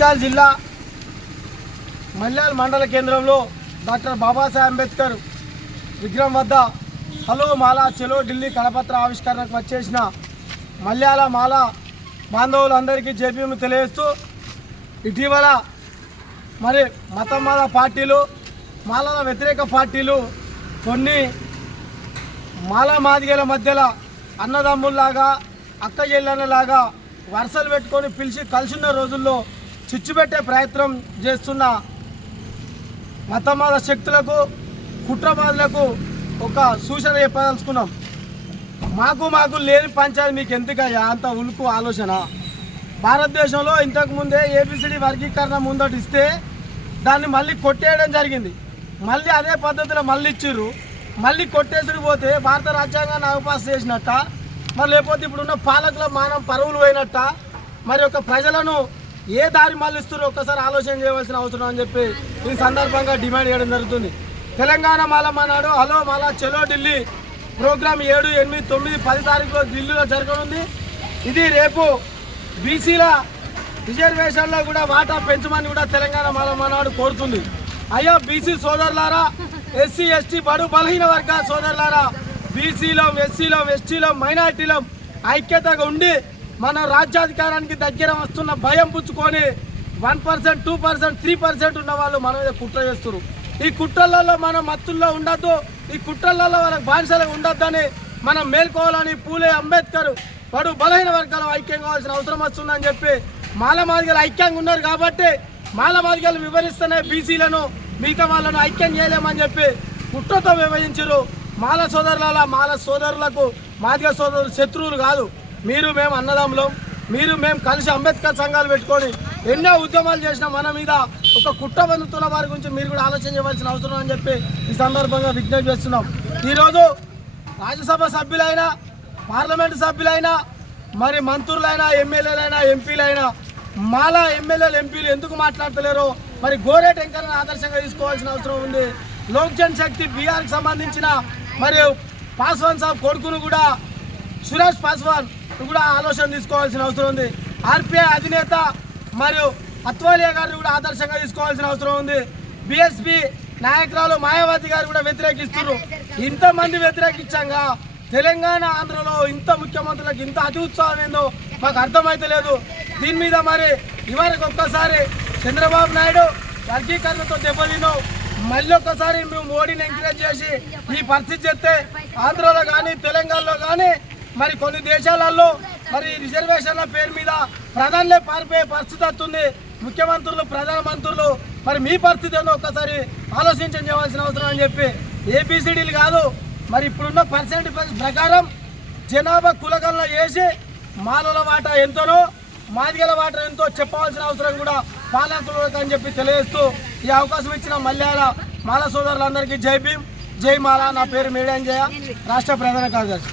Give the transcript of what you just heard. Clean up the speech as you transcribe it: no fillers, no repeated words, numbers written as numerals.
జగిత్యాల జిల్లా మల్యాల మండల కేంద్రంలో డాక్టర్ బాబాసాహెబ్ అంబేద్కర్ విగ్రహం వద్ద హలో మాలా చలో ఢిల్లీ కరపత్ర ఆవిష్కరణకు వచ్చేసిన మల్యాల మాల బాంధవులందరికీ జేపీఎం తెలియజేస్తూ ఇటీవల మరి మత పార్టీలు మాలల వ్యతిరేక పార్టీలు కొన్ని మాల మాదిగల మధ్యలో అన్నదమ్ముల్లాగా అక్క చెల్లెళ్ళలాగా వరుసలు పెట్టుకొని పిలిచి కలిసిన రోజుల్లో చిచ్చు పెట్టే ప్రయత్నం చేస్తున్న మతమాద శక్తులకు కుట్రవాదులకు ఒక సూచన చెప్పదలుచుకున్నాం. మాకు లేని పంచాయతీ మీకు ఎందుకయ్యా అంత ఉలుకు ఆలోచన? భారతదేశంలో ఇంతకుముందే ఏబిసిడి వర్గీకరణ ముందటిస్తే దాన్ని మళ్ళీ కొట్టేయడం జరిగింది. మళ్ళీ అదే పద్ధతిలో మళ్ళీ ఇచ్చిర్రు. మళ్ళీ కొట్టేసుడు పోతే భారత రాజ్యాంగాన్ని అవపాస్ చేసినట్ట, మరి లేకపోతే ఇప్పుడున్న పాలకుల మానం పరువులు పోయినట్ట, మరి ఒక ప్రజలను ఏ దారి మళ్ళిస్తారో ఒక్కసారి ఆలోచన చేయవలసిన అవసరం అని చెప్పి ఈ సందర్భంగా డిమాండ్ చేయడం జరుగుతుంది. తెలంగాణ మాల మనాడు హలో మాలా చలో ఢిల్లీ ప్రోగ్రాం 7, 8, 9, 10 తారీఖులో ఢిల్లీలో జరగనుంది. ఇది రేపు బీసీల రిజర్వేషన్లో కూడా వాటా పెంచమని కూడా తెలంగాణ మాల మనాడు కోరుతుంది. అయ్యో బీసీ సోదరులారా, ఎస్సీ ఎస్టీ బడు బలహీన వర్గాల సోదరులారా, బీసీలో ఎస్సీలో ఎస్టీలో మైనార్టీలో ఐక్యతగా ఉండి మన రాజ్యాధికారానికి దగ్గర వస్తున్న భయం పుచ్చుకొని 1%, 2%, 3% ఉన్న వాళ్ళు మన మీద కుట్ర చేస్తున్నారు. ఈ కుట్రలలో మనం మత్తుల్లో ఉండొద్దు, ఈ కుట్రలలో వాళ్ళకి బానిసలుగా ఉండొద్దని మనం మేల్కోవాలని పూలే అంబేద్కర్ బడు బలహీన వర్గాలు ఐక్యం కావాల్సిన అవసరం వస్తుందని చెప్పి మాల మాదిగలు ఐక్యంగా ఉన్నారు కాబట్టి మాల మాదిగలు వివరిస్తేనే బీసీలను మిగతా వాళ్ళను ఐక్యం చేయలేమని చెప్పి కుట్రతో విభజించారు. మాల సోదరులకు మాదిగ సోదరులు శత్రువులు కాదు. మీరు మేము అన్నదమ్ములం, మేము కలిసి అంబేద్కర్ సంఘాలు పెట్టుకొని ఎన్నో ఉద్యమాలు చేసిన మన మీద ఒక కుట్ర బందుతున్న వారి గురించి మీరు కూడా ఆలోచన చేయవలసిన అవసరం అని చెప్పి ఈ సందర్భంగా విజ్ఞప్తి చేస్తున్నాం. ఈరోజు రాజ్యసభ సభ్యులైనా, పార్లమెంటు సభ్యులైనా, మరి మంత్రులైనా, ఎమ్మెల్యేలైనా, ఎంపీలైనా మాల ఎమ్మెల్యేలు ఎంపీలు ఎందుకు మాట్లాడతలేరో మరి గోరేట వెంకన్నను ఆదర్శంగా తీసుకోవాల్సిన అవసరం ఉంది. లోక్ జన్ శక్తి బీఆర్కి సంబంధించిన మరియు పాస్వాన్ సాబ్ కొడుకును కూడా సురేష్ పాస్వాన్ కూడా ఆలోచన తీసుకోవాల్సిన అవసరం ఉంది. ఆర్పిఐ అధినేత మరియు అత్వాలియా గారిని కూడా ఆదర్శంగా తీసుకోవాల్సిన అవసరం ఉంది. బీఎస్పీ నాయకురాలు మాయావతి గారు కూడా వ్యతిరేకిస్తున్నారు. ఇంతమంది వ్యతిరేకించంగా తెలంగాణ ఆంధ్రలో ఇంత ముఖ్యమంత్రులకు ఇంత అతి ఉత్సాహం ఏందో మాకు అర్థమైతే లేదు. దీని మీద మరి ఇవరకు ఒక్కసారి చంద్రబాబు నాయుడు వర్గీకరణతో దెబ్బతిను మళ్ళీ ఒక్కసారి మేము మోడీని ఎంకరేజ్ చేసి ఈ పరిస్థితి చేస్తే ఆంధ్రలో కానీ తెలంగాణలో కానీ మరి కొన్ని దేశాలలో మరి రిజర్వేషన్ల పేరు మీద ప్రధానులే పారిపోయే పరిస్థితి వస్తుంది. ముఖ్యమంత్రులు, ప్రధానమంత్రులు మరి మీ పరిస్థితి ఏందో ఒక్కసారి ఆలోచించవలసిన అవసరం అని చెప్పి ఏబిసిడీలు కాదు మరి ఇప్పుడున్న పర్సెంటేజ్ ప్రకారం జనాభా కులగణన చేసి మాలల వాటా ఎంతనో మాదిగల వాటా ఎంతో చెప్పవలసిన అవసరం కూడా పాలకులకు అని చెప్పి తెలియజేస్తూ ఈ అవకాశం ఇచ్చిన మల్యాల మాల సోదరులందరికీ జై భీమ్, జై మాల. నా పేరు మేడంజయ, రాష్ట్ర ప్రధాన కార్యదర్శి.